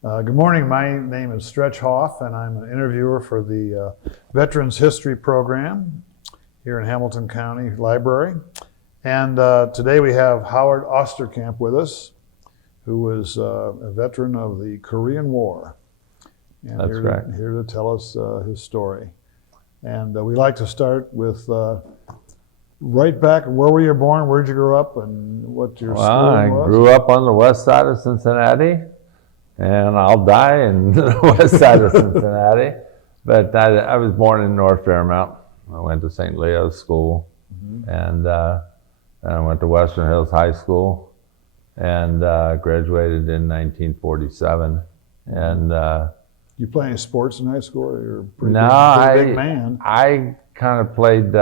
Good morning. My name is Stretch Hoff, and I'm an interviewer for the Veterans History Program here in Hamilton County Library. And today we have Howard Osterkamp with us, who was a veteran of the Korean War. And That's right. Here to tell us his story. And we like to start with right back, where were you born, where'd you grow up, and what your schooling was? I grew up on the west side of Cincinnati, and I'll die in the west side of Cincinnati. But I was born in North Fairmount. I went to St. Leo's School, and I went to Western Hills High School, and graduated in 1947. And you play any sports in high school? You're a pretty big man. I kind of played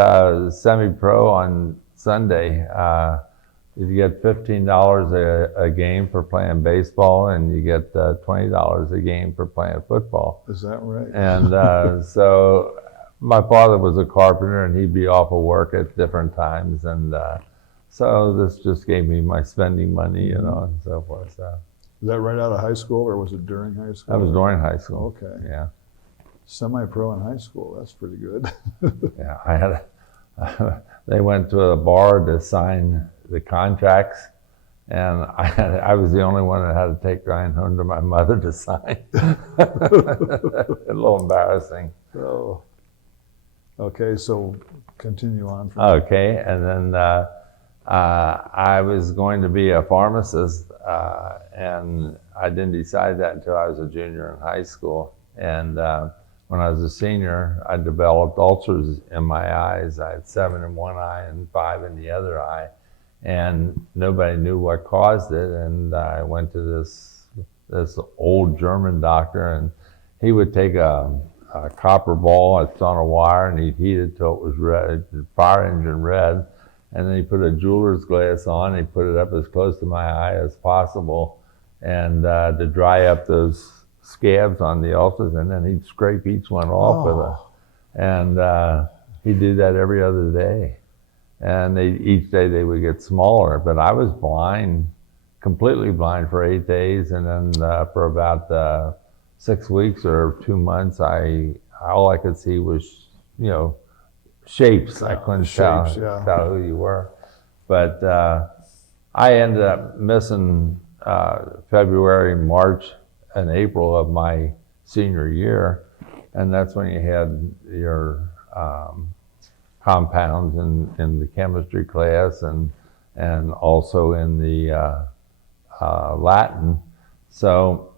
semi-pro on Sunday. You get $15 a game for playing baseball, and you get $20 a game for playing football. Is that right? And so my father was a carpenter, and he'd be off of work at different times. And so this just gave me my spending money, and so forth. So. Was that right out of high school, or was it during high school? That was during high school. Okay. Yeah. Semi-pro in high school. That's pretty good. Yeah, I had. They went to a bar to sign the contracts, and I was the only one that had to take Ryan home to my mother to sign. A little embarrassing. So, okay, so continue on. Okay, and then I was going to be a pharmacist, and I didn't decide that until I was a junior in high school. And when I was a senior, I developed ulcers in my eyes. I had 7 in one eye and 5 in the other eye. And nobody knew what caused it. And I went to this old German doctor, and he would take a copper ball that's on a wire, and he'd heat it till it was red, fire engine red. And then he put a jeweler's glass on, he put it up as close to my eye as possible, and to dry up those scabs on the ulcers, and then he'd scrape each one off with it. And he'd do that every other day. And each day they would get smaller, but I was blind, completely blind for 8 days. And then for about 6 weeks or 2 months, all I could see was, shapes. I couldn't tell who you were. But I ended up missing February, March, and April of my senior year. And that's when you had your compounds in the chemistry class and also in the Latin. So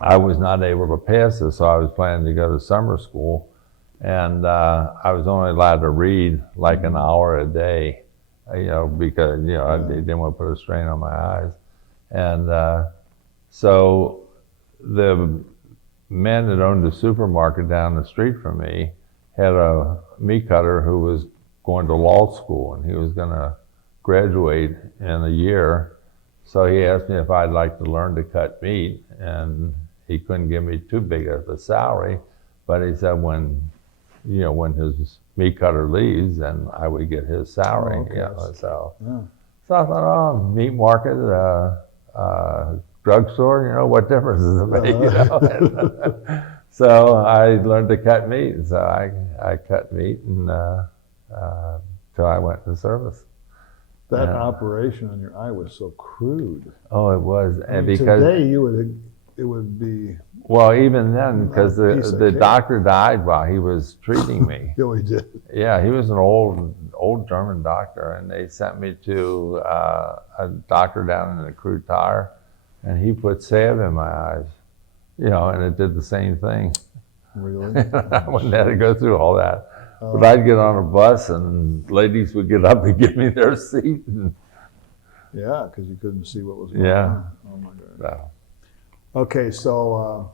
I was not able to pass this, so I was planning to go to summer school. And I was only allowed to read like an hour a day, because, I didn't want to put a strain on my eyes. And so the man that owned the supermarket down the street from me had a meat cutter who was going to law school, and he was going to graduate in a year. So he asked me if I'd like to learn to cut meat, and he couldn't give me too big of a salary, but he said when his meat cutter leaves, then I would get his salary. So I thought, meat market, drugstore, what difference does it make? So I learned to cut meat. So I cut meat and till I went to service. That operation on your eye was so crude. Oh, it was. And because today it would be. Well, even then, because the doctor died while he was treating me. Oh, he did? Yeah, he was an old German doctor, and they sent me to a doctor down in the crude tire, and he put salve in my eyes, and it did the same thing. Really? I wouldn't have to go through all that. But I'd get on a bus, and ladies would get up and give me their seat. Yeah, because you couldn't see what was going on. Oh, my God. Okay, so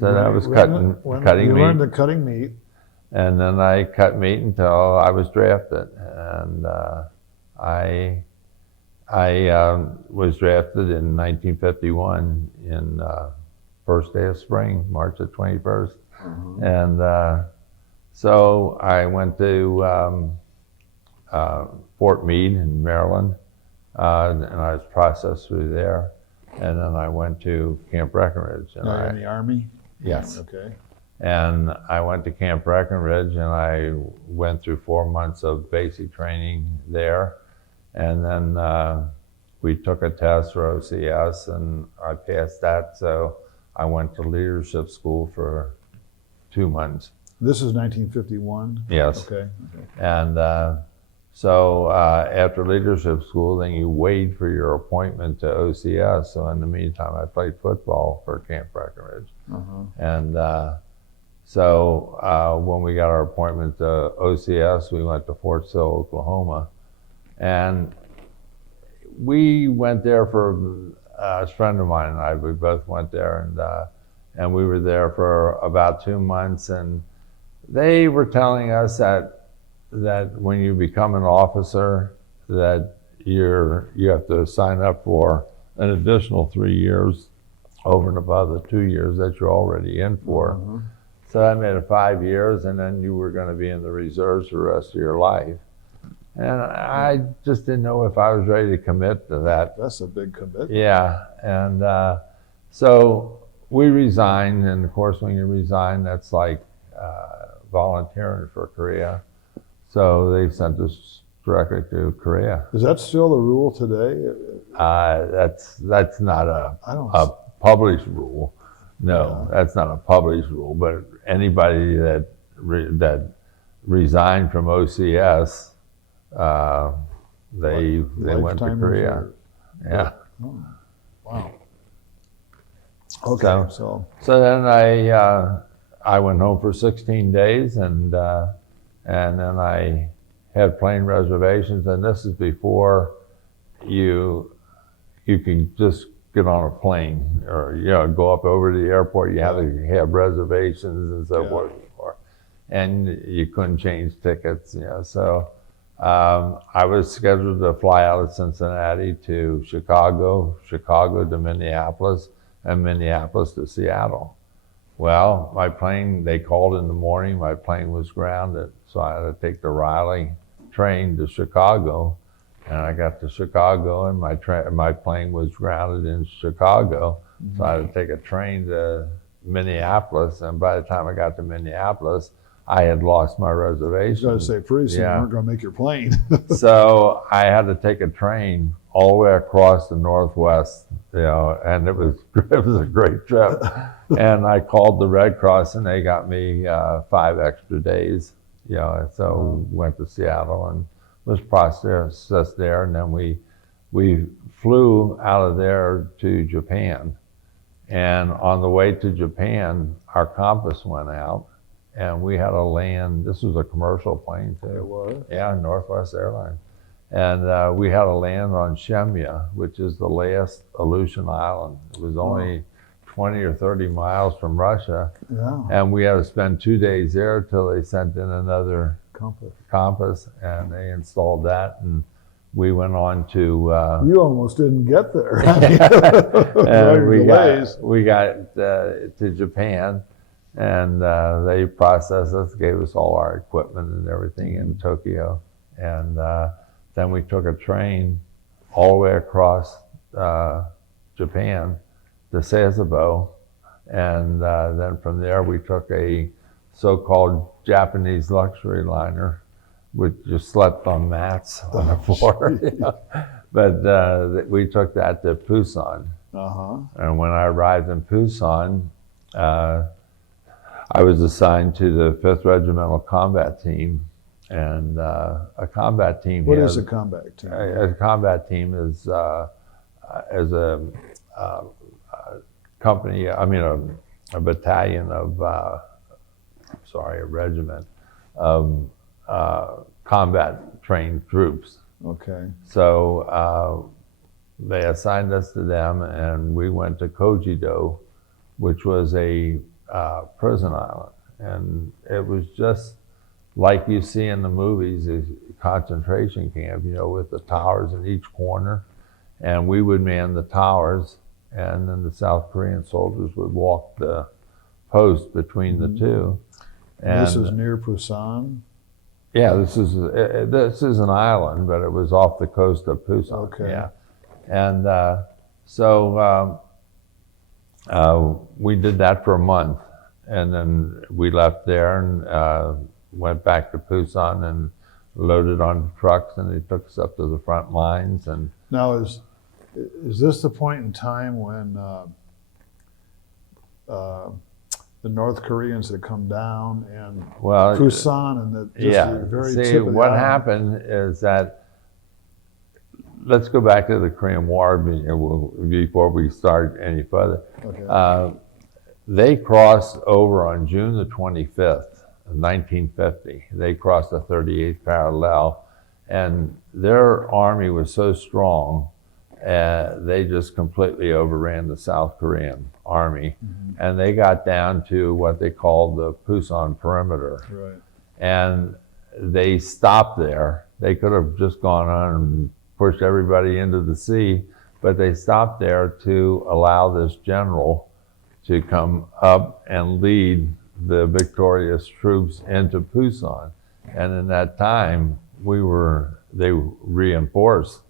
that was cutting meat. You learned the cutting meat. And then I cut meat until I was drafted. And I was drafted in 1951 in first day of spring, March the 21st. And so I went to Fort Meade in Maryland, and I was processed through there. and then I went to Camp Breckenridge. And Now you're in the Army? Yes. Okay. And I went to Camp Breckenridge, and I went through 4 months of basic training there. And then we took a test for OCS, and I passed that. So I went to leadership school for 2 months. This is 1951? Yes. Okay. And so after leadership school, then you wait for your appointment to OCS. So in the meantime, I played football for Camp Breckenridge. And so when we got our appointment to OCS, we went to Fort Sill, Oklahoma. And we went there for a friend of mine and I. We both went there, and we were there for about 2 months. And they were telling us that when you become an officer, that you have to sign up for an additional 3 years over and above the 2 years that you're already in for. So that made it 5 years, and then you were going to be in the reserves for the rest of your life. And I just didn't know if I was ready to commit to that. That's a big commitment. Yeah, and so we resigned, and of course when you resign, that's like volunteering for Korea. So they sent us directly to Korea. Is that still the rule today? That's not a published rule. No, that's not a published rule. But anybody that resigned from OCS, they went to Korea. Yeah. Oh, wow. Okay. So then I went home for 16 days, and then I had plane reservations, and this is before you can just get on a plane or go up over to the airport. You have to have reservations and so forth, and you couldn't change tickets. So I was scheduled to fly out of Cincinnati to Chicago to Minneapolis, and Minneapolis to Seattle. Well, my plane, they called in the morning, my plane was grounded, so I had to take the Raleigh train to Chicago, and I got to Chicago, and my plane was grounded in Chicago, so I had to take a train to Minneapolis, and by the time I got to Minneapolis, I had lost my reservation. I was going to say, pretty soon you weren't going to make your plane. So I had to take a train all the way across the Northwest, and it was a great trip. And I called the Red Cross, and they got me 5 extra days. So went to Seattle and was processed there, and then we flew out of there to Japan. And on the way to Japan, our compass went out, and we had to land. This was a commercial plane too. It was? Yeah, Northwest Airlines. And we had to land on Shemya, which is the last Aleutian island. It was only 20 or 30 miles from Russia. Yeah. And we had to spend 2 days there till they sent in another compass, and they installed that, and we went on to... you almost didn't get there. And we got to Japan, and they processed us, gave us all our equipment and everything in Tokyo. And then we took a train all the way across Japan to Sasebo, and then from there we took a so-called Japanese luxury liner, which just slept on mats on the floor. But we took that to Busan. And when I arrived in Busan, I was assigned to the 5th Regimental Combat Team. And a combat team. What is a combat team? A combat team is a company. I mean, a battalion of, a regiment of combat trained troops. Okay. So they assigned us to them, and we went to Kojido, which was a prison island, and it was just like you see in the movies, a concentration camp, with the towers in each corner. And we would man the towers, and then the South Korean soldiers would walk the post between the two. And this is near Busan? Yeah, this is an island, but it was off the coast of Busan. Okay. Yeah. And So we did that for a month, and then we left there and went back to Pusan and loaded on trucks, and they took us up to the front lines. And Now, is this the point in time when the North Koreans had come down and well, Pusan and the the very see, tip of the what island? happened is that, let's go back to the Korean War before we start any further. Okay. They crossed over on June the 25th of 1950. They crossed the 38th parallel, and their army was so strong, they just completely overran the South Korean army, and they got down to what they called the Pusan perimeter. Right. And they stopped there. They could have just gone on and pushed everybody into the sea, but they stopped there to allow this general to come up and lead the victorious troops into Pusan. And in that time, they reinforced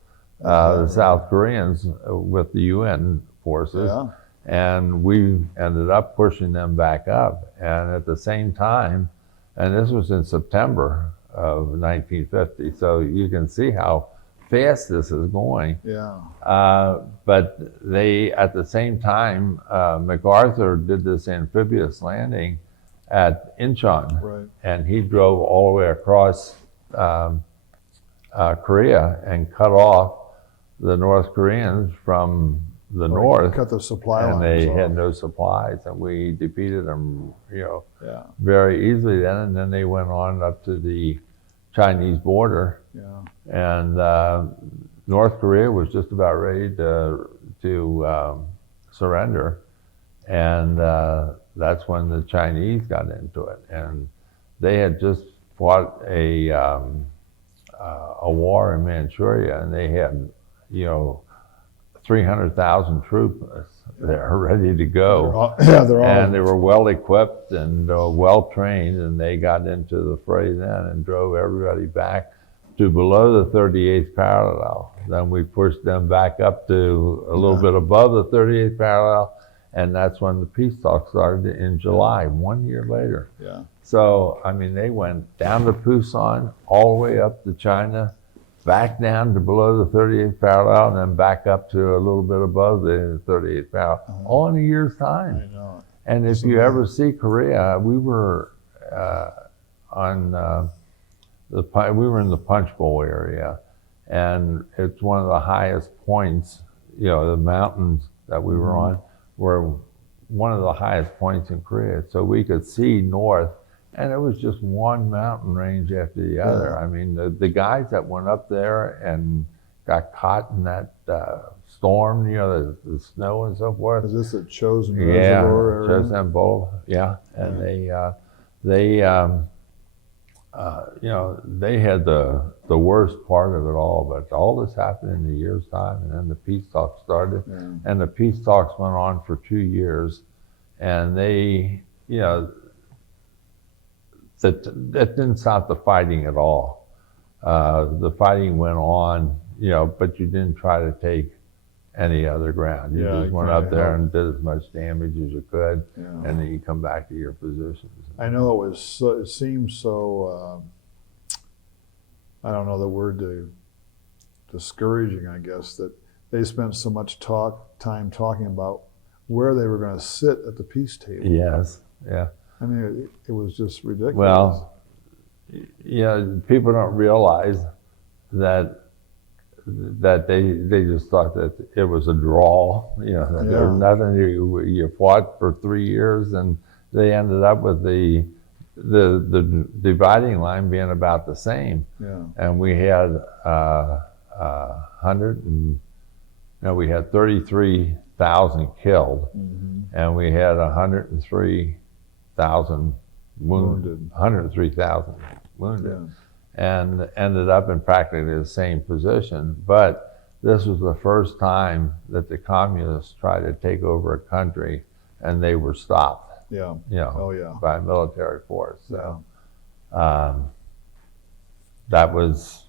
the South Koreans with the UN forces, Yeah. and we ended up pushing them back up. And at the same time, and this was in September of 1950, so you can see how fast this is going. Yeah. But they, at the same time, MacArthur did this amphibious landing at Incheon, Right. and he drove all the way across Korea and cut off the North Koreans from the north, Cut the supply and lines they off. had no supplies, and we defeated them, Yeah. very easily then. And then they went on up to the Chinese border, Yeah. and North Korea was just about ready to surrender, and that's when the Chinese got into it, and they had just fought a war in Manchuria, and they had 300,000 troops there ready to go. They're all. And they were well equipped and well trained, and they got into the fray then and drove everybody back to below the 38th parallel. Then we pushed them back up to a little bit above the 38th parallel, and that's when the peace talks started in July, 1 year later. Yeah. So, I mean, they went down to Pusan, all the way up to China, back down to below the 38th parallel, and then back up to a little bit above the 38th parallel, all in a year's time. I know. And if you ever see Korea, we were we were in the Punch Bowl area, and it's one of the highest points. The mountains that we were on were one of the highest points in Korea, so we could see north, and it was just one mountain range after the other. I mean, the guys that went up there and got caught in that storm, the snow and so forth. Is this a chosen Yeah, reservoir area? Chosen Bowl, yeah. And they had the worst part of it all, but all this happened in a year's time, and then the peace talks started, and the peace talks went on for 2 years, and that didn't stop the fighting at all. The fighting went on, but you didn't try to take any other ground. You just went up there and did as much damage as you could, and then you come back to your positions. I know it seemed so, I don't know the word, discouraging, I guess, that they spent so much time talking about where they were going to sit at the peace table. Yes, yeah. I mean, it was just ridiculous. Well, people don't realize that they just thought that it was a draw, that there was nothing. You fought for 3 years, and they ended up with the dividing line being about the same. Yeah. And we had we had 33,000 killed, and we had 103,000 wounded. 103,000 wounded. And ended up in practically the same position. But this was the first time that the communists tried to take over a country, and they were stopped. Yeah. By military force. So that was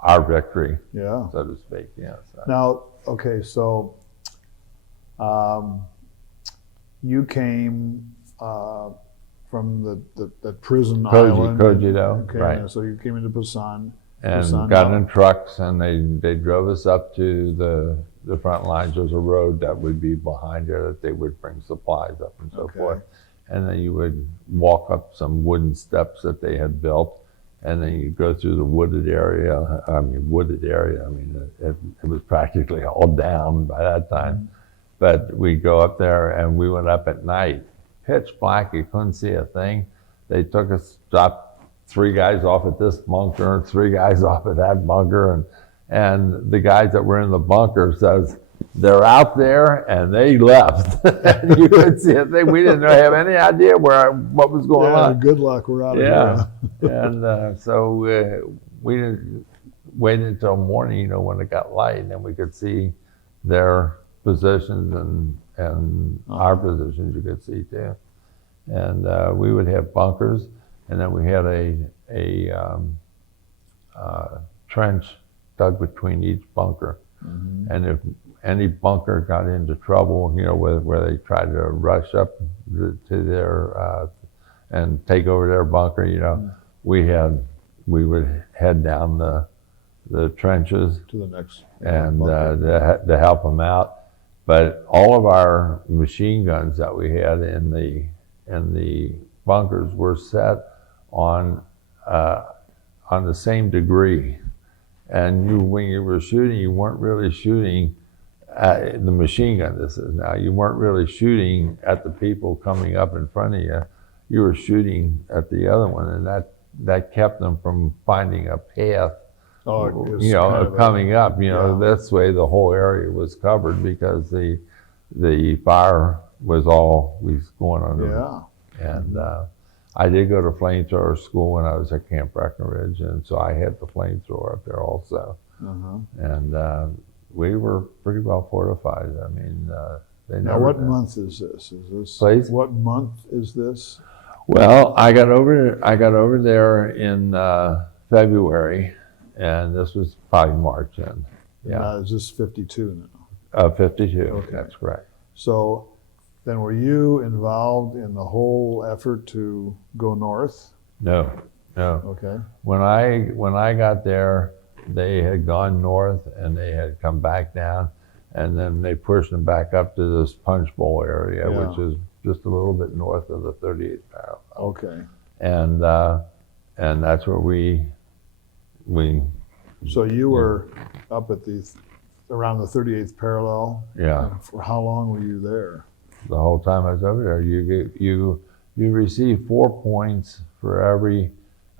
our victory, Yeah. so to speak. Yeah. So. Now, okay, so You came from the prison Koji, island. Kojido, Okay, right. so you came into Busan. And Busan got now. in trucks, and they drove us up to the front lines. There's a road that would be behind there that they would bring supplies up and so Okay. forth. And then you would walk up some wooden steps that they had built, and then you go through the wooded area. I mean, it was practically all down by that time. Mm-hmm. But we go up there, and we went up at night, pitch black. You couldn't see a thing. They took us, dropped 3 guys off at this bunker, 3 guys off at that bunker, and the guys that were in the bunker says, they're out there and they left. And you could see a thing. We didn't have any idea what was going on. Good luck, we're out of here. And so we didn't wait until morning, you know, when it got light, and then we could see their positions and our positions you could see too. And we would have bunkers, and then we had a trench dug between each bunker. Mm-hmm. And if any bunker got into trouble, you know, where they tried to rush up to their and take over their bunker, you know, we would head down the trenches To the next and bunker. to help them out. But all of our machine guns that we had in the bunkers were set on the same degree. And when you were shooting, you weren't really shooting at the machine gun. This is now. You weren't really shooting at the people coming up in front of you. You were shooting at the other one, and that kept them from finding a path. Oh, it was You know, kind of of coming up. You know, yeah. this way the whole area was covered because the fire was always going on. Yeah. And I did go to flamethrower school when I was at Camp Breckenridge, and so I had the flamethrower up there also. Uh-huh. And we were pretty well fortified. I mean, they Now, never. what month is this? Is this Please? What month is this? Well, I got over there in February, and this was probably March then. Yeah, Now, is this 52 now? 52. Okay. That's correct. So then were you involved in the whole effort to go north? No. Okay. When I got there, they had gone north and they had come back down, and then they pushed them back up to this Punch Bowl area, Yeah. which is just a little bit north of the 38th parallel. Okay. And that's where we. So you were up at around the 38th parallel? Yeah. And for how long were you there? The whole time I was over there, you receive 4 points for every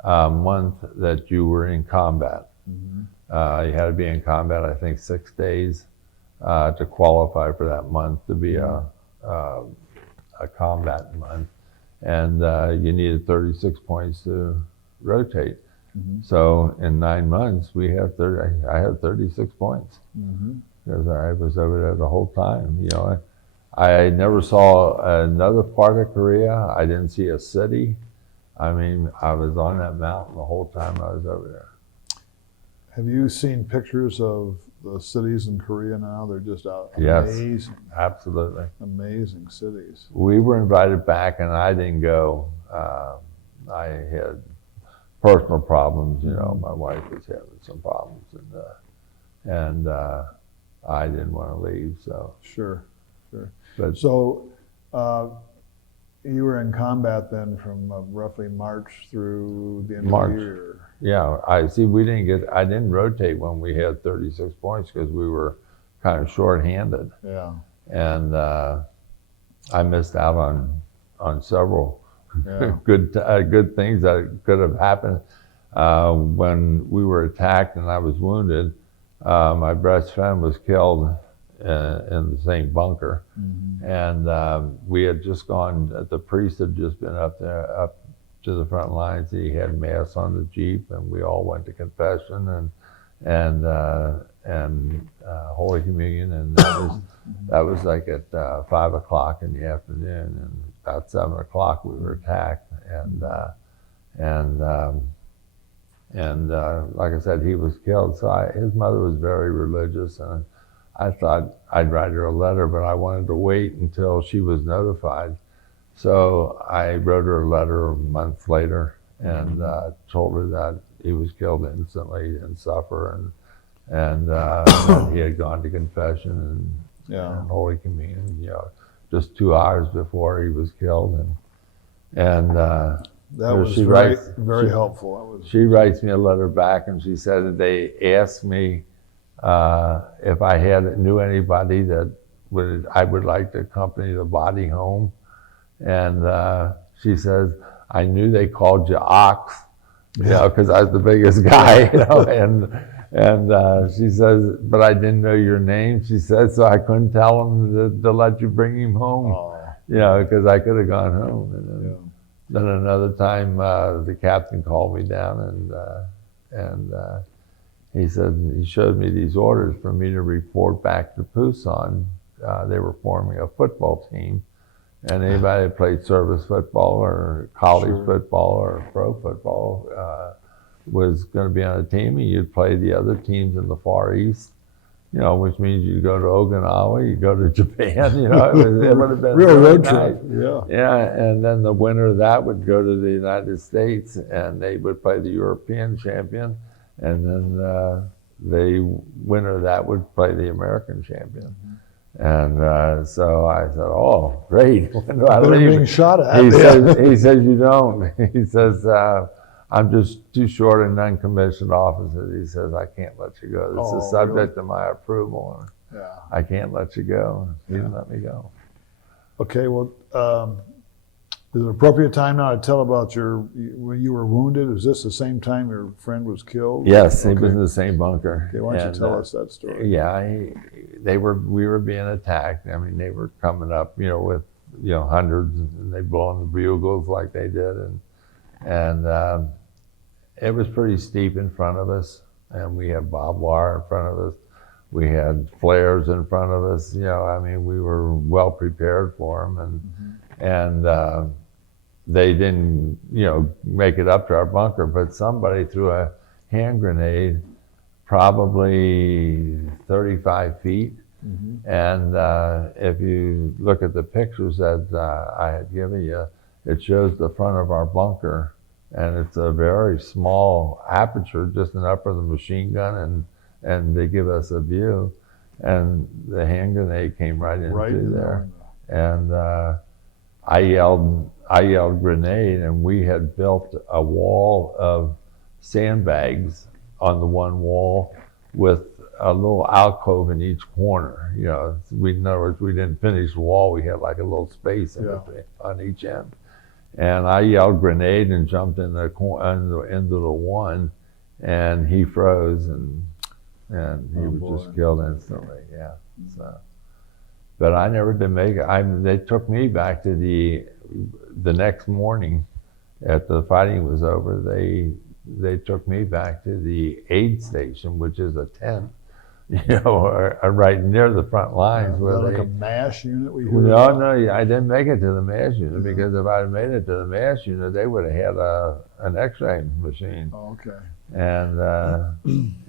month that you were in combat. Mm-hmm. You had to be in combat, I think, 6 days to qualify for that month to be a combat month, and you needed 36 points to rotate. Mm-hmm. So in 9 months, I had 36 points Mm-hmm. because I was over there the whole time. You know, I never saw another part of Korea. I didn't see a city. I mean, I was on that mountain the whole time I was over there. Have you seen pictures of the cities in Korea now? They're just Yes. amazing, Absolutely. amazing cities. We were invited back, and I didn't go. I had personal problems. You know, my wife was having some problems, and I didn't want to leave. So, Sure. but So you were in combat then from roughly March through the end March. of the year. yeah, I didn't rotate when we had 36 points because we were kind of short-handed, Yeah. and I missed out on several Yeah. good things that could have happened. When we were attacked and I was wounded, my best friend was killed in the same bunker. Mm-hmm. And we had just gone, the priest had just been up to the front lines. He had mass on the Jeep, and we all went to confession and Holy Communion, and that was like at 5 o'clock in the afternoon, and about 7 o'clock we were attacked, and like I said, he was killed. So his mother was very religious, and I thought I'd write her a letter, but I wanted to wait until she was notified. So I wrote her a letter a month later and told her that he was killed instantly, didn't suffer, and that he had gone to confession and Holy Communion, just 2 hours before he was killed. And That was very helpful. She writes me a letter back, and she said that they asked me if I knew anybody that I would like to accompany the body home. And she says, I knew they called you Ox, because I was the biggest guy, and she says, but I didn't know your name. She said, so I couldn't tell them to let you bring him home, because I could have gone home. And then another time, the captain called me down, and he said, he showed me these orders for me to report back to Pusan. They were forming a football team. And anybody that played service football or college football or pro football was going to be on a team, and you'd play the other teams in the Far East, which means you go to Okinawa, you go to Japan, it would have been real really road nice. trip. Yeah, and then the winner of that would go to the United States, and they would play the European champion, and then the winner of that would play the American champion. And so I said, oh, great. When do I leave? Being shot at. He says, you don't. He says, I'm just too short an uncommissioned officer. He says, I can't let you go. This is subject to my approval. I can't let you go. He didn't let me go. Okay, well, is it appropriate time now to tell about when you were wounded? Is this the same time your friend was killed? Yes, he was in the same bunker. Okay, why don't you tell us that story? Yeah, we were being attacked. I mean, they were coming up, with, hundreds, and they blowing the bugles like they did. And it was pretty steep in front of us, and we had barbed wire in front of us. We had flares in front of us. We were well prepared for them, and they didn't, make it up to our bunker, but somebody threw a hand grenade probably 35 feet. And if you look at the pictures that I had given you, it shows the front of our bunker, and it's a very small aperture, just enough for the machine gun, and they give us a view. And the hand grenade came right into there. And I yelled grenade, and we had built a wall of sandbags on the one wall with a little alcove in each corner. In other words, we didn't finish the wall. We had like a little space on each end. And I yelled grenade and jumped in the into the one, and he froze, and he was just killed instantly. Yeah. So, but I never did make it. They took me back to the next morning, after the fighting was over. They took me back to the aid station, which is a tent, right near the front lines. Like a MASH unit? No, I didn't make it to the MASH unit, because if I had made it to the MASH unit, they would have had an X-ray machine. Oh, okay. And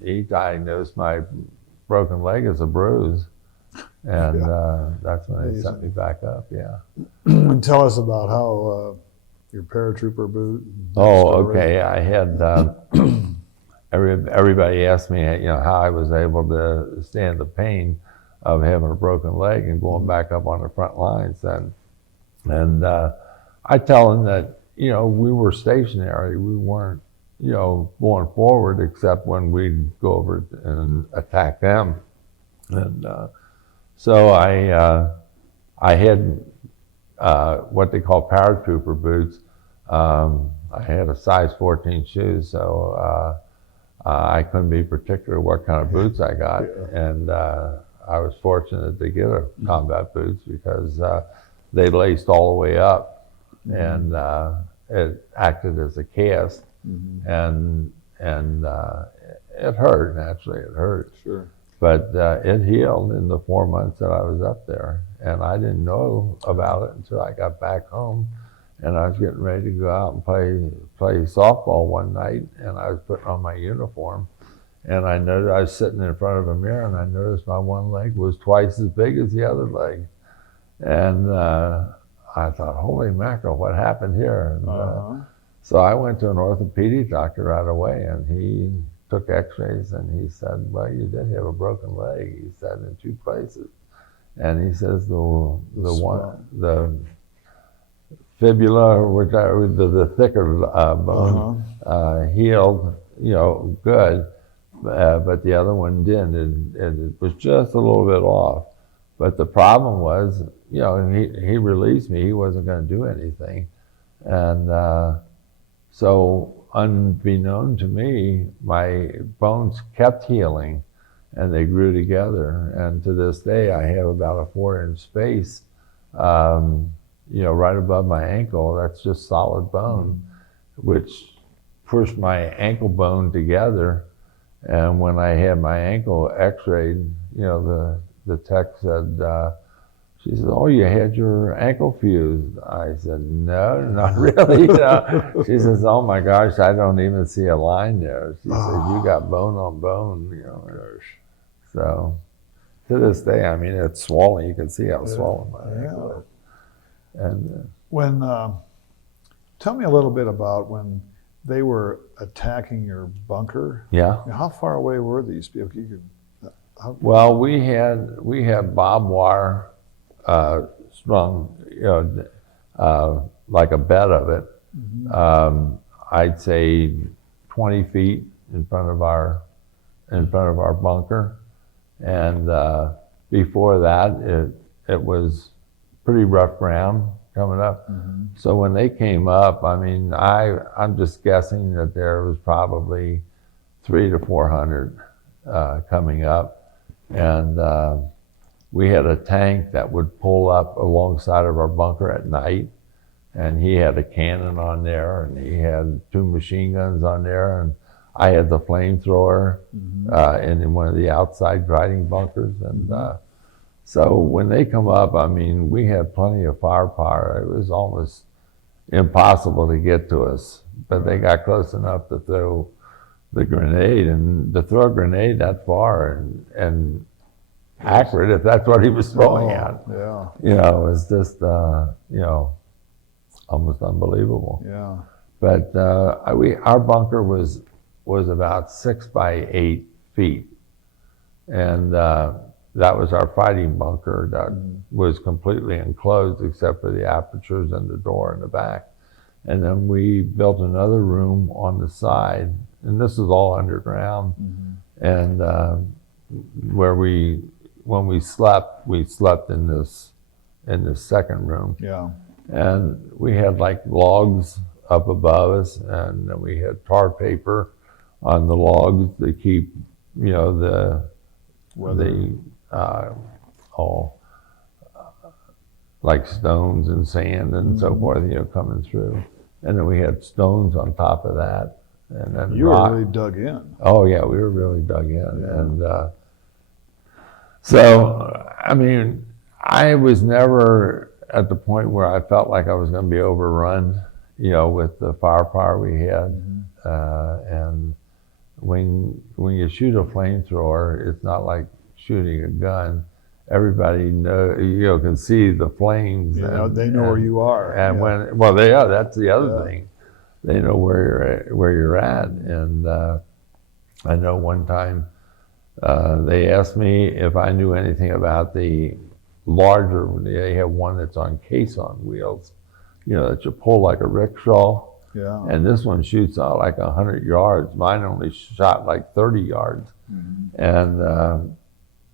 he diagnosed my broken leg as a bruise, and that's when they sent me back up. Yeah. And tell us about how your paratrooper boot. Oh, okay. I had everybody asked me, how I was able to stand the pain of having a broken leg and going back up on the front lines. And I tell them that, we were stationary. We weren't, going forward, except when we'd go over and attack them. And so I had what they call paratrooper boots. I had a size 14 shoes, so I couldn't be particular what kind of boots I got. And I was fortunate to get a combat boots, because they laced all the way up, and it acted as a cast, and it hurt. Naturally, it hurt. Sure. But it healed in the 4 months that I was up there, and I didn't know about it until I got back home. And I was getting ready to go out and play softball one night, and I was putting on my uniform, And I noticed I was sitting in front of a mirror, and I noticed my one leg was twice as big as the other leg. And I thought, holy mackerel, what happened here? And, so I went to an orthopedic doctor right away, and he took x-rays, and he said, well, you did have a broken leg. He said, in 2 places. And he says the fibula, or the thicker bone, healed, good, but the other one didn't. It was just a little bit off. But the problem was, he released me. He wasn't going to do anything. And so unbeknown to me, my bones kept healing, and they grew together. And to this day, I have about a 4-inch space, right above my ankle. That's just solid bone, which pushed my ankle bone together. And when I had my ankle x-rayed, the tech said, she said, oh, you had your ankle fused. I said, no, not really. She says, oh my gosh, I don't even see a line there. She said, you got bone on bone, So to this day, I mean, it's swollen. You can see how swollen my ankle is. And tell me a little bit about when they were attacking your bunker. Yeah. How far away were these people? Well, we had barbed wire strung, like a bed of it. I'd say 20 feet in front of our bunker, and before that, it was pretty rough ground coming up. So when they came up, I mean, I'm just guessing that there was probably 300 to 400 coming up. And we had a tank that would pull up alongside of our bunker at night, and he had a cannon on there, and he had 2 machine guns on there, and I had the flamethrower in one of the outside guiding bunkers. And so when they come up, I mean, we had plenty of firepower. It was almost impossible to get to us, but they got close enough to throw the grenade, and to throw a grenade that far and accurate, if that's what he was throwing at, it was just, almost unbelievable. Yeah. But our bunker was about 6 by 8 feet, and that was our fighting bunker that was completely enclosed except for the apertures and the door in the back. And then we built another room on the side, and this is all underground. And when we slept in this second room. Yeah. And we had like logs up above us, and then we had tar paper on the logs to keep, like stones and sand and so forth, coming through. And then we had stones on top of that. And then you were really dug in. Oh yeah, we were really dug in. And so, I mean, I was never at the point where I felt like I was going to be overrun, with the firepower we had. And when you shoot a flamethrower, it's not like shooting a gun. Everybody can see the flames. They know where you are. And that's the other thing. They know where you're at. And I know one time they asked me if I knew anything about the larger. They have one that's on caisson wheels, that you pull like a rickshaw. Yeah. And this one shoots out like 100 yards. Mine only shot like 30 yards. And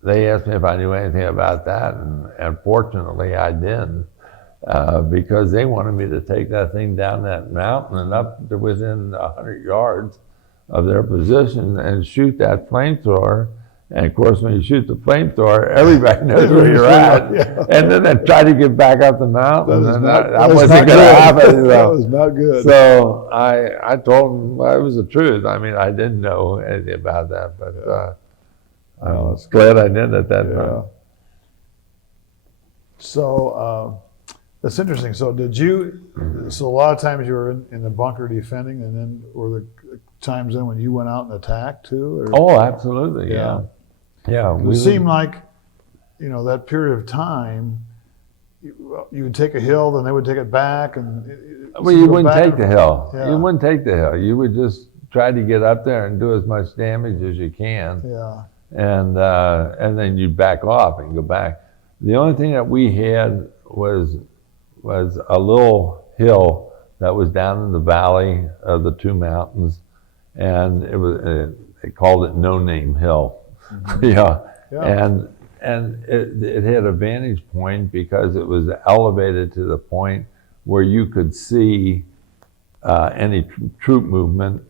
they asked me if I knew anything about that, and fortunately I didn't, because they wanted me to take that thing down that mountain and up to within 100 yards of their position and shoot that flamethrower. And of course, when you shoot the flamethrower, everybody knows where you're at. And then they try to get back up the mountain, and that wasn't going to happen. That was not good. So I told them, well, it was the truth. I mean, I didn't know anything about that, but I was glad I did at that time. So that's interesting. So so a lot of times you were in the bunker defending, and then were the times then when you went out and attacked too? Or? Oh, absolutely, yeah. Yeah. It seemed like, that period of time, you would take a hill, then they would take it back, and well, you wouldn't take the hill. Yeah. You wouldn't take the hill. You would just try to get up there and do as much damage as you can. Yeah. And then you'd back off and go back. The only thing that we had was a little hill that was down in the valley of the two mountains, and it was they called it No Name Hill. Mm-hmm. Yeah. And it had a vantage point because it was elevated to the point where you could see any troop movement,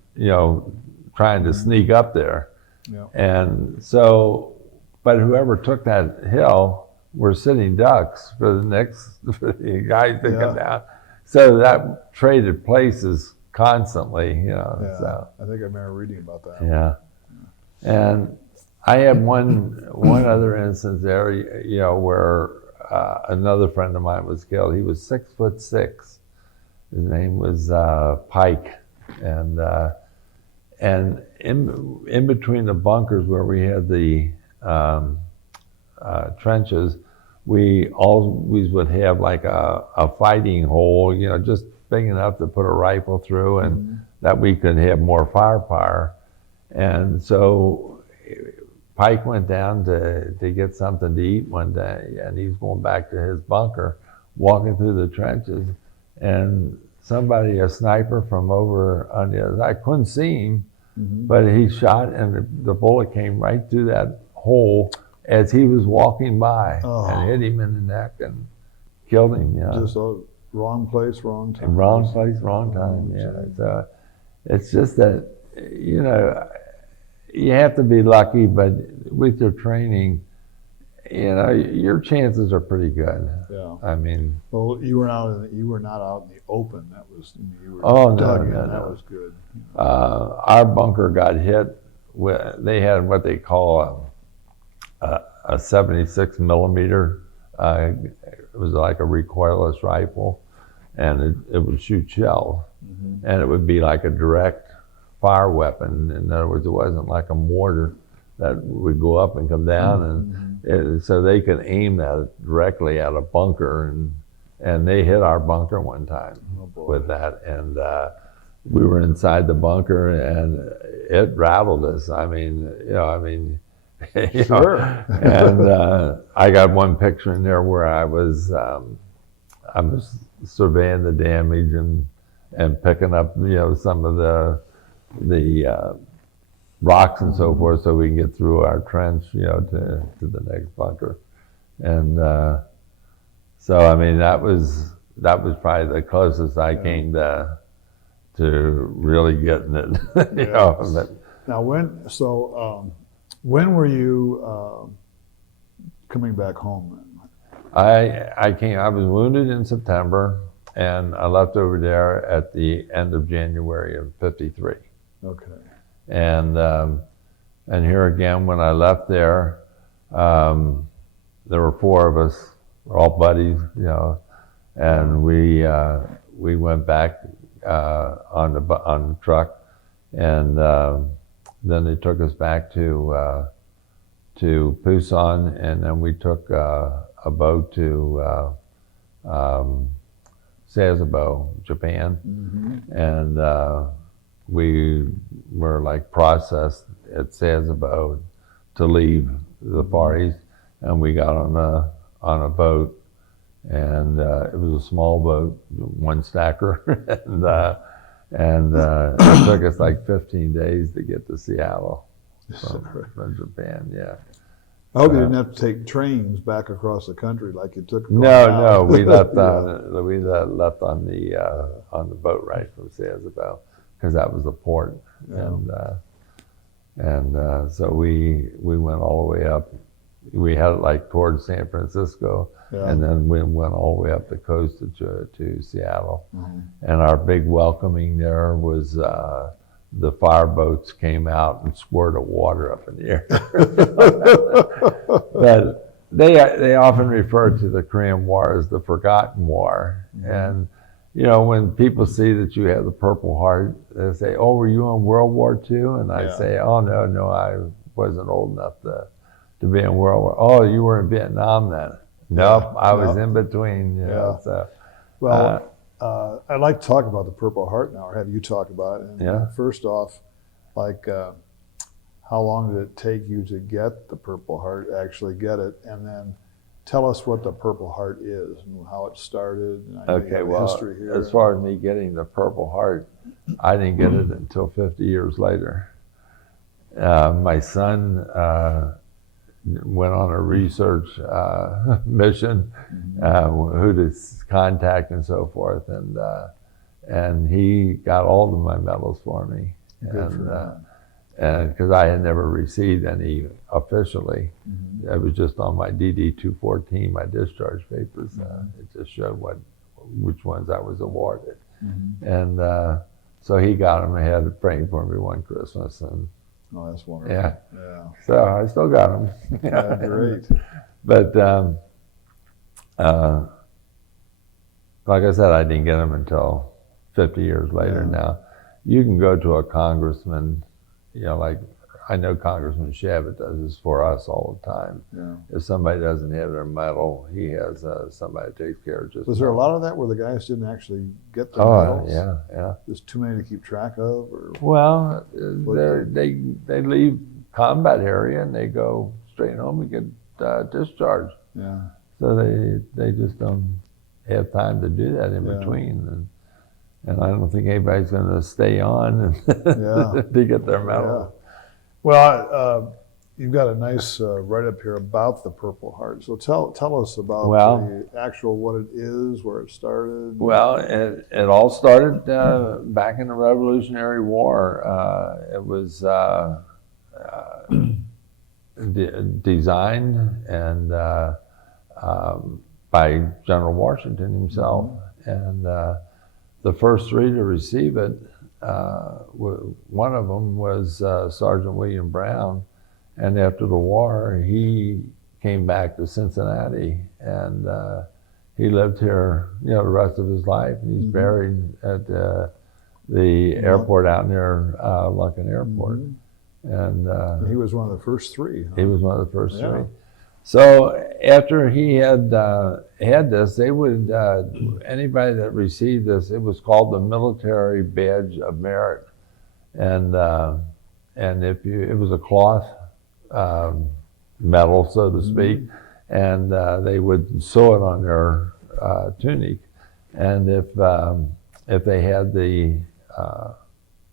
trying to sneak up there. Yeah. And so, but whoever took that hill were sitting ducks for the guys to come down. So that traded places constantly, Yeah. So. I think I remember reading about that. Yeah. And I had one other instance there, where another friend of mine was killed. He was 6'6". His name was Pike, and in between the bunkers where we had the trenches, we always would have like a fighting hole, just big enough to put a rifle through, and that we could have more firepower. And so Pike went down to get something to eat one day, and he's going back to his bunker, walking through the trenches, and somebody, a sniper from over on the other side, I couldn't see him, but he shot, and the bullet came right through that hole as he was walking by and hit him in the neck and killed him. Just a wrong place, wrong time. Wrong place, wrong time. Yeah. So it's just that, you have to be lucky, but with your training, your chances are pretty good. Yeah. I mean. Well, you were not out in the open. That was you were dug in. That was good. Our bunker got hit. They had what they call a 76 millimeter. It was like a recoilless rifle, and it would shoot shell, and it would be like a direct fire weapon. In other words, it wasn't like a mortar that would go up and come down, and so they could aim that directly at a bunker, and they hit our bunker one time with that, and we were inside the bunker, and it rattled us. I mean, Sure. And I got one picture in there where I was surveying the damage and picking up some of the rocks and so forth, so we can get through our trench, to the next bunker. And so I mean that was probably the closest I came to really getting it. But, now when were you coming back home then? I was wounded in September, and I left over there at the end of January of '53. Okay. And here again, when I left there, there were four of us, we're all buddies, and we went back on the truck, and then they took us back to Busan, and then we took a boat to Sasebo, Japan, and we were like processed at Sasebo to leave the Far East, and we got on a boat, and it was a small boat, one stacker, and it took us like 15 days to get to Seattle from Japan. Yeah. I hope you didn't have to take trains back across the country like you took. No, we left on the boat ride from Sasebo, because that was the port, and so we went all the way up. We had it like towards San Francisco, and then we went all the way up the coast to Seattle. And our big welcoming there was the fireboats came out and squirted water up in the air. But they often refer to the Korean War as the Forgotten War, and you know, when people see that you have the Purple Heart, they say, "Oh, were you in World War II?" And I Yeah. say, "Oh, no, I wasn't old enough to be in World War." "Oh, you were in Vietnam then?" "Nope, I was in between." You know, so Well, I'd like to talk about the Purple Heart now, or have you talk about it. And Yeah. First off, like, how long did it take you to get the Purple Heart, actually get it? And then tell us what the Purple Heart is and how it started. And I know you okay, have a well, history here. as far as me getting the Purple Heart, I didn't get it until 50 years later. My son went on a research mission, who to contact and so forth, and he got all of my medals for me, and because I had never received any officially, it was just on my DD 214, my discharge papers. It just showed which ones I was awarded, and so he got them ahead of praying for me one Christmas, and Oh, that's wonderful. yeah. Yeah. So I still got them. Yeah, great. But like I said, I didn't get them until 50 years later. Yeah. Now, you can go to a congressman, you know, like I know Congressman Shabbat does this for us all the time. Yeah. If somebody doesn't have their medal, he has somebody that takes care of just. Was there a lot of that where the guys didn't actually get their Oh, medals? yeah. Just too many to keep track of? Or Well, they leave combat area and they go straight home and get discharged. yeah. So they just don't have time to do that in Yeah. between, and I don't think anybody's going to stay on Yeah. to get their medal. Well, you've got a nice write-up here about the Purple Heart. So tell us about the actual what it is, where it started. Well, it all started back in the Revolutionary War. It was designed and by General Washington himself, and the first three to receive it, one of them was Sergeant William Brown, and after the war he came back to Cincinnati, and he lived here, you know, the rest of his life, and he's buried at the airport out near Lunken Airport. And he was one of the first three. Huh? he was one of the first three. So after he had had this, they would anybody that received this, it was called the Military Badge of Merit, and if it was a cloth medal, so to speak, and they would sew it on their tunic, and if they had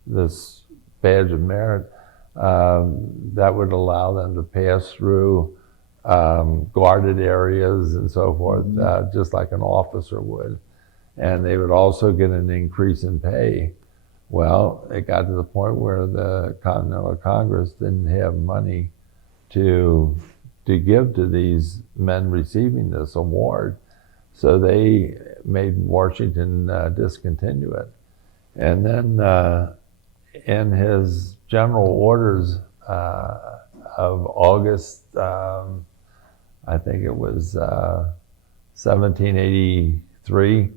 this badge of merit, that would allow them to pass through guarded areas and so forth, just like an officer would. And they would also get an increase in pay. Well, it got to the point where the Continental Congress didn't have money to give to these men receiving this award. So they made Washington discontinue it. And then in his general orders of August, I think it was 1783,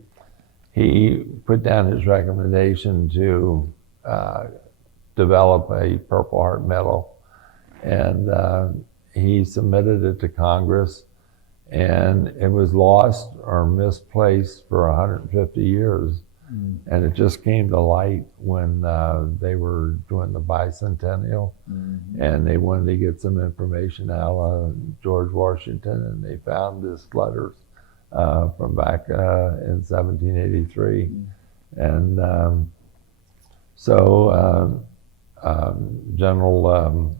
he put down his recommendation to develop a Purple Heart medal, and he submitted it to Congress, and it was lost or misplaced for 150 years. And it just came to light when they were doing the bicentennial, and they wanted to get some information out of George Washington, and they found this letters from back in 1783. And so General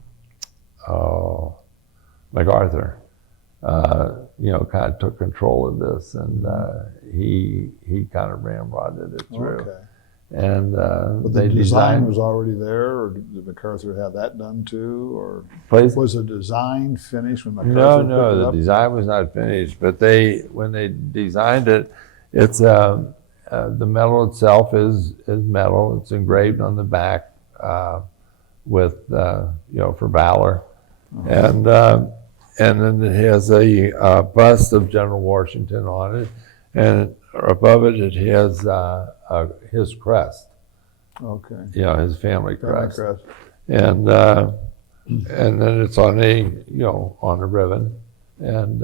MacArthur, you know, kind of took control of this, and he kind of ramrodded it through. Okay. And But the design was already there, or did MacArthur have that done too, or was the design finished when MacArthur picked it the up? design was not finished, but when they designed it, it's the medal itself is metal. It's engraved on the back with you know, for valor, and then it has a bust of General Washington on it, and above it it has his crest. Okay. You know, his family crest. Crest. And then it's on on a ribbon, and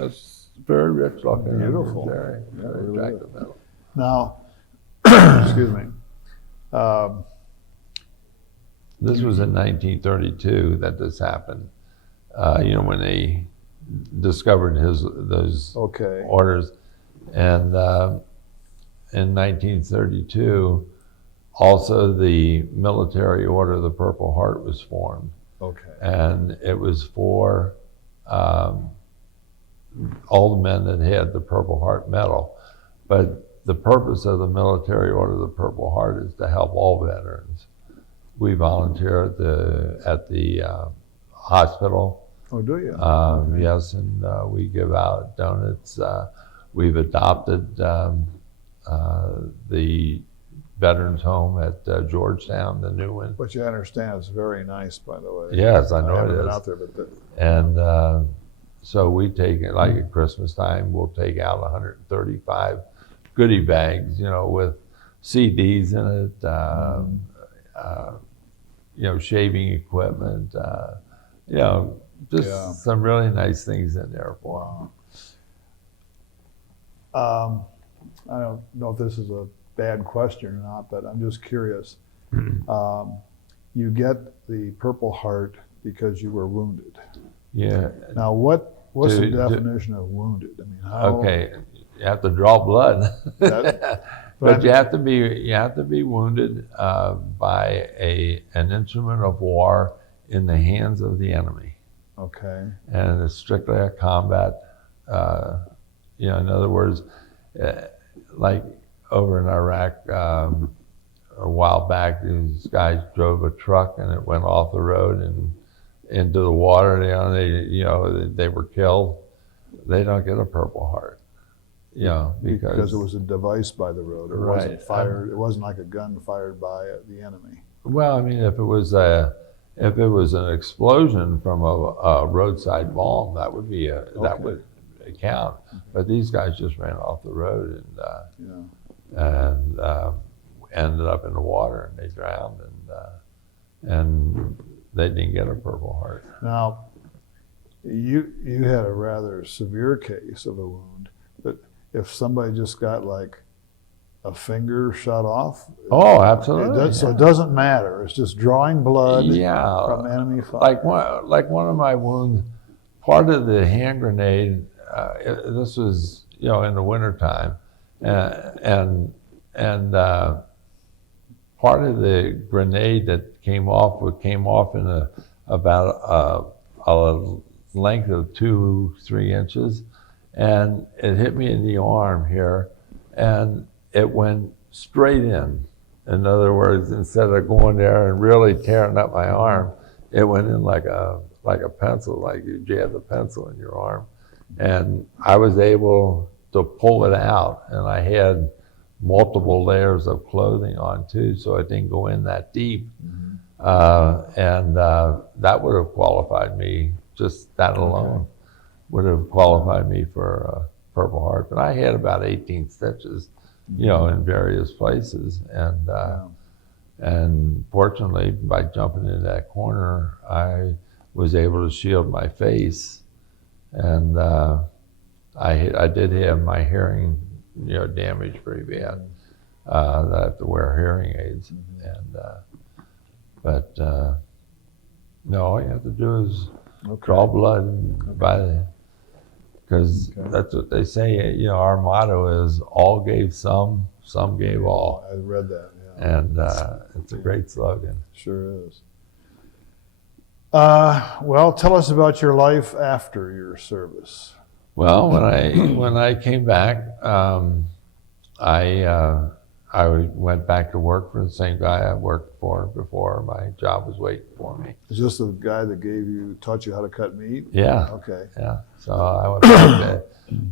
it's very rich looking. Beautiful. Very really attractive metal. Now, excuse me. This was in 1932 that this happened. When they discovered those Okay. orders, and in 1932, also the military order of the Purple Heart was formed. Okay. And it was for all the men that had the Purple Heart medal. But the purpose of the military order of the Purple Heart is to help all veterans. We volunteer at the hospital. Oh, do you? Yes, and we give out donuts. We've adopted the veterans home at Georgetown, the new one. But you understand it's very nice, by the way. Yes, I know haven't it been is. out there, but And so we take it, like at Christmas time, we'll take out 135 goodie bags, with CDs in it, shaving equipment, just some really nice things in there for them. I don't know if this is a bad question or not, but I'm just curious. You get the Purple Heart because you were wounded. Yeah. Now, what's the definition of wounded? I mean, how? Okay, you have to draw blood, but you have to be wounded by an instrument of war in the hands of the enemy. Okay. And it's strictly a combat. In other words, like over in Iraq, a while back, these guys drove a truck and it went off the road and into the water. They were killed. They don't get a Purple Heart, because it was a device by the road. It wasn't fired. It wasn't like a gun fired by the enemy. Well, I mean, if it was an explosion from a roadside bomb, that would be that would count. But these guys just ran off the road and ended up in the water, and they drowned, and they didn't get a Purple Heart. Now, you had a rather severe case of a wound, but if somebody just got like a finger shot off, oh, absolutely. So it doesn't matter. It's just drawing blood from enemy fire. Like one of my wounds, part of the hand grenade. This was in the wintertime, and part of the grenade that came off in about a length of 2-3 inches, and it hit me in the arm here, and it went straight in. In other words, instead of going there and really tearing up my arm, it went in like a pencil, like you jabbed a pencil in your arm. And I was able to pull it out, and I had multiple layers of clothing on too, so it didn't go in that deep. And that would have qualified me, just that alone would have qualified me for a Purple Heart. But I had about 18 stitches, in various places. And fortunately, by jumping in that corner, I was able to shield my face. And I did have my hearing, damaged pretty bad. I have to wear hearing aids. But no, all you have to do is draw blood because that's what they say. Our motto is all gave some gave all. I read that. Yeah. And it's a great slogan. Sure is. Well, tell us about your life after your service. Well, when I came back, I went back to work for the same guy I worked for before. My job was waiting for me. Is this the guy that taught you how to cut meat? Yeah. Okay. Yeah. So I went back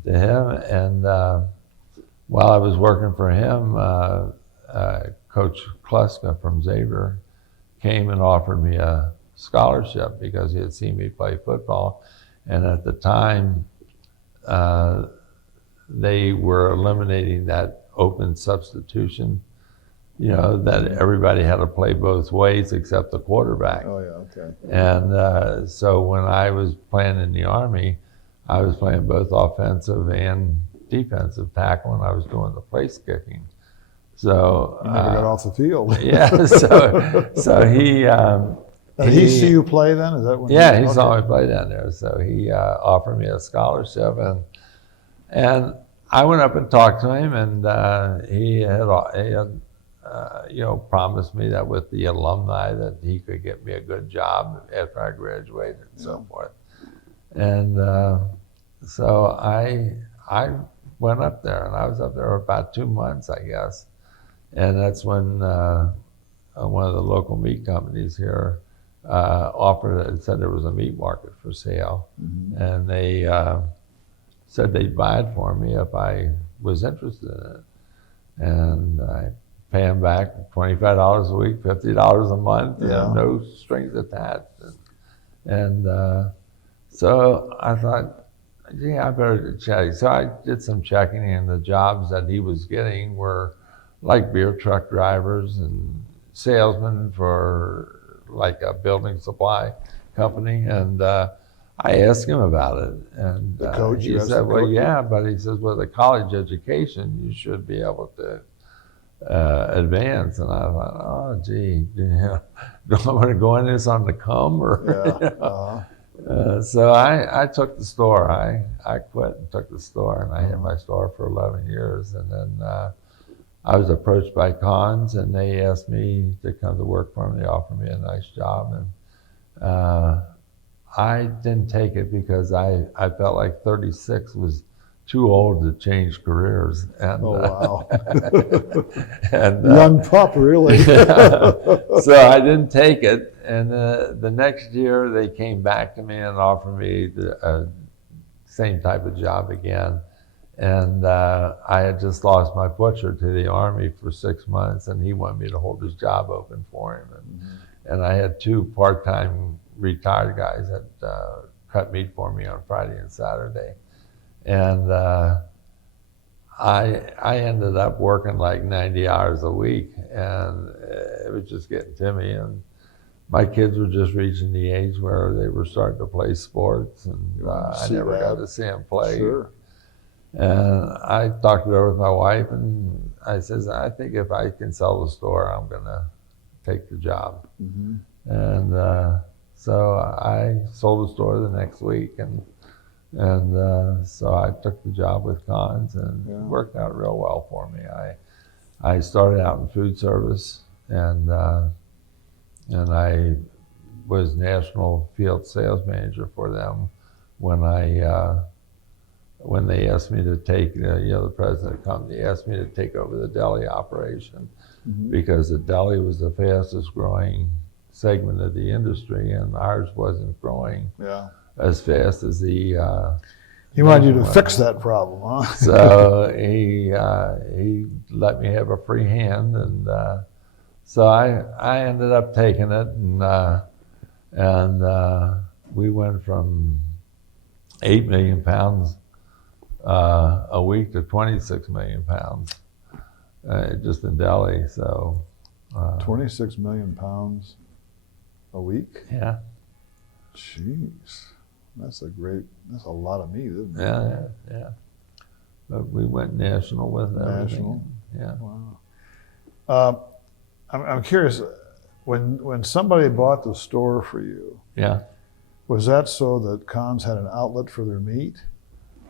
to him, and while I was working for him, Coach Kleska from Xavier came and offered me a scholarship because he had seen me play football, and at the time, they were eliminating that open substitution, that everybody had to play both ways except the quarterback. Oh, yeah, okay. And so when I was playing in the Army, I was playing both offensive and defensive tackle, and I was doing the place kicking. So You never got off the field. yeah, so he Did he see you play then? Is that when? Yeah, he saw me play down there, so he offered me a scholarship, and I went up and talked to him, and he had promised me that with the alumni that he could get me a good job after I graduated and so forth. And so I went up there, and I was up there for about 2 months, I guess, and that's when one of the local meat companies here offered it, said there was a meat market for sale, and they said they'd buy it for me if I was interested in it. And I pay them back $25 a week, $50 a month, no strings attached. And so I thought, I better do checking. So I did some checking, and the jobs that he was getting were like beer truck drivers and salesmen for like a building supply company. And I asked him about it, and the coach, he said, well, yeah, but he says, with a college education, you should be able to advance. And I thought, oh, gee, do I want to go in this on the come? Or, so I took the store. I quit and took the store, and I had my store for 11 years. And then I was approached by Cons, and they asked me to come to work for them. They offered me a nice job, and I didn't take it because I felt like 36 was too old to change careers. And, oh, wow. and, young pup, really. So I didn't take it. And the next year they came back to me and offered me the same type of job again. And I had just lost my butcher to the Army for 6 months, and he wanted me to hold his job open for him. And I had 2 part-time retired guys that cut meat for me on Friday and Saturday. And I ended up working like 90 hours a week, and it was just getting to me. And my kids were just reaching the age where they were starting to play sports, and I never got to see them play. Sure. And I talked it over with my wife, and I says, I think if I can sell the store, I'm going to take the job. And so I sold the store the next week, and so I took the job with Cons, and it worked out real well for me. I started out in food service, and I was national field sales manager for them when they asked me to take, the president of the company asked me to take over the deli operation, because the deli was the fastest growing segment of the industry, and ours wasn't growing as fast as the he wanted you to fix that problem, huh? So he let me have a free hand, and so I ended up taking it, and we went from 8 million pounds a week to 26 million pounds just in deli. So 26 million pounds a week? Yeah. Jeez. That's a lot of meat, isn't it? Yeah. But we went national with everything. Yeah. Wow. I'm curious, when somebody bought the store for you, was that so that Cons had an outlet for their meat?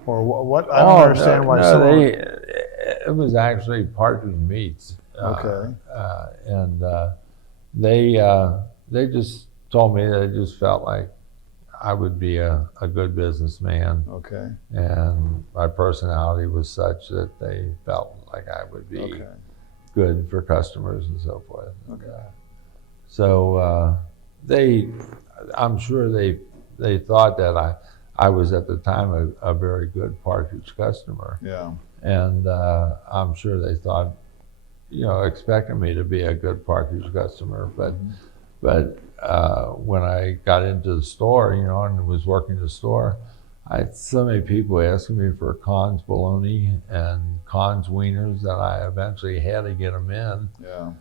Or what? I don't understand why someone... It was actually Partridge Meats. Okay. And they just told me they just felt like I would be a good businessman. Okay. And my personality was such that they felt like I would be good for customers and so forth. Okay. So I'm sure they thought that I was at the time a very good Partridge customer. Yeah. And I'm sure they thought, expecting me to be a good Partridge customer. But when I got into the store, and was working the store, I had so many people asking me for Conn's bologna and Conn's wieners that I eventually had to get them in. Yeah.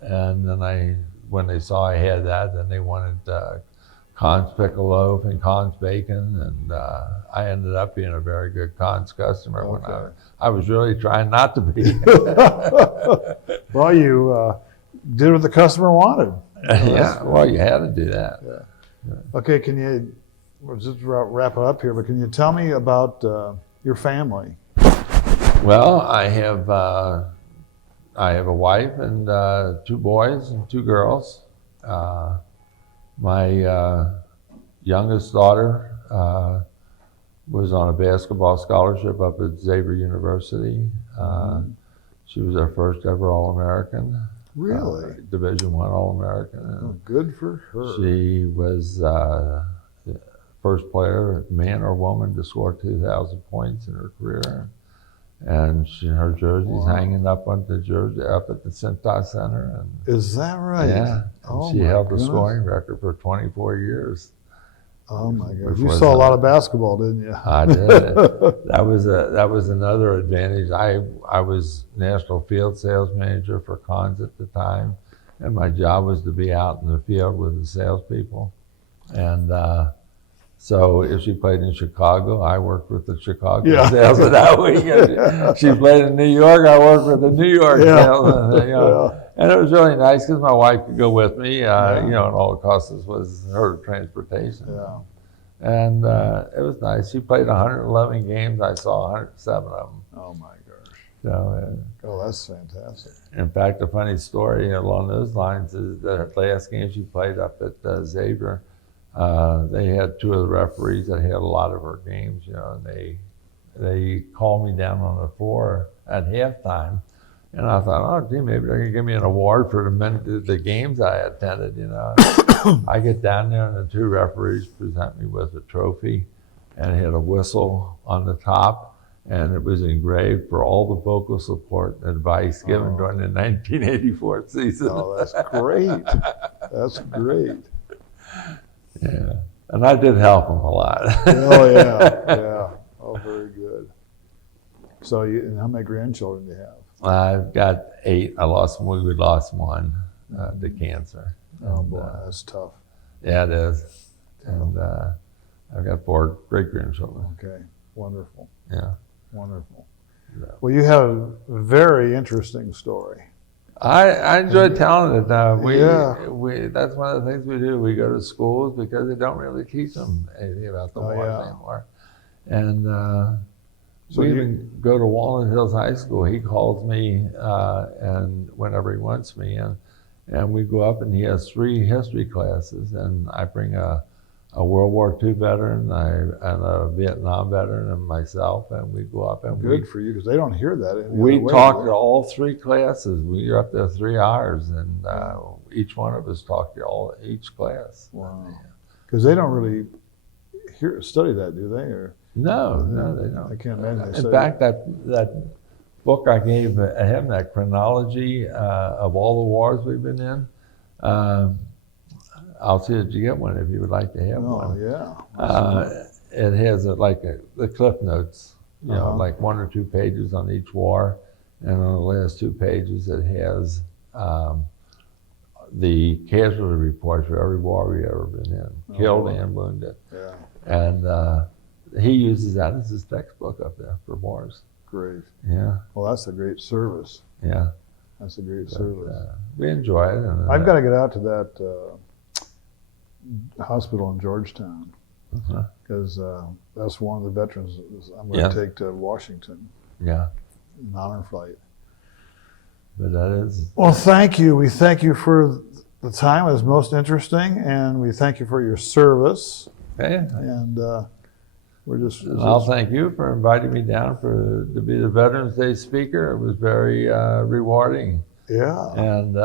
And then when they saw I had that, then they wanted Conn's pickle loaf and Conn's bacon, and I ended up being a very good Conn's customer when I was really trying not to be. Well, you did what the customer wanted. Yeah, well, you had to do that. Yeah. Okay, we'll just wrap it up here, but can you tell me about your family? Well, I have a wife and 2 boys and 2 girls. My youngest daughter was on a basketball scholarship up at Xavier University. She was our first ever All-American. Really? Division I All-American. Oh, good for her. She was the first player, man or woman, to score 2,000 points in her career. And her jersey's hanging up at the Cintas Center. And is that right? Yeah. Oh, she held the scoring record for 24 years. Oh my God! You saw a lot of basketball, didn't you? I did. That was another advantage. I was national field sales manager for Conn's at the time, and my job was to be out in the field with the salespeople. And so if she played in Chicago, I worked with the Chicago sales of that week. If she played in New York, I worked with the New York sales. And it was really nice because my wife could go with me, and all it cost us was her transportation. Yeah. And it was nice. She played 111 games. I saw 107 of them. Oh my gosh. So, oh, that's fantastic. In fact, a funny story along those lines is the last game she played up at Xavier, they had 2 of the referees that had a lot of her games, and they called me down on the floor at halftime. And I thought, oh, gee, maybe they're going to give me an award for the games I attended, I get down there and the 2 referees present me with a trophy, and it had a whistle on the top, and it was engraved for all the vocal support and advice given during the 1984 season. Oh, that's great. That's great. Yeah, and I did help them a lot. Oh, yeah. Oh, very good. So and how many grandchildren do you have? I've got 8. We lost 1 to cancer. Oh boy, that's tough. Yeah, it is. And I've got 4 great-grandchildren. Okay, wonderful. Yeah. Wonderful. Yeah. Well, you have a very interesting story. I enjoy telling it. That's one of the things we do. We go to schools because they don't really teach them anything about the war anymore. And so we even go to Walnut Hills High School. He calls me and whenever he wants me, and we go up and he has 3 history classes, and I bring a World War II veteran and a Vietnam veteran and myself, and we go up and good for you because they don't hear that. We talk to all 3 classes. We are up there 3 hours, and each one of us talk to each class. Wow. Because they don't really study that, do they? Or no, they don't. I can't imagine. In fact, that book I gave him, that chronology of all the wars we've been in, I'll see that you get one if you would like to have one. Yeah. It has the cliff notes, like 1 or 2 pages on each war, and on the last 2 pages it has the casualty reports for every war we've ever been in, killed and wounded. Yeah. And he uses that as his textbook up there for wars. Great. Yeah. Well, that's a great service. Yeah. That's a great service. We enjoy it. And, I've got to get out to that hospital in Georgetown because that's one of the veterans I'm going to take to Washington. Yeah. An honor flight. But that is. Well, thank you. We thank you for the time. It was most interesting, and we thank you for your service. Okay. And we're just. I'll thank you for inviting me down to be the Veterans Day speaker. It was very rewarding. Yeah. And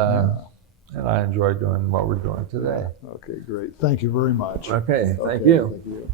I enjoyed doing what we're doing today. Okay, great. Thank you very much. Okay, thank you. Thank you.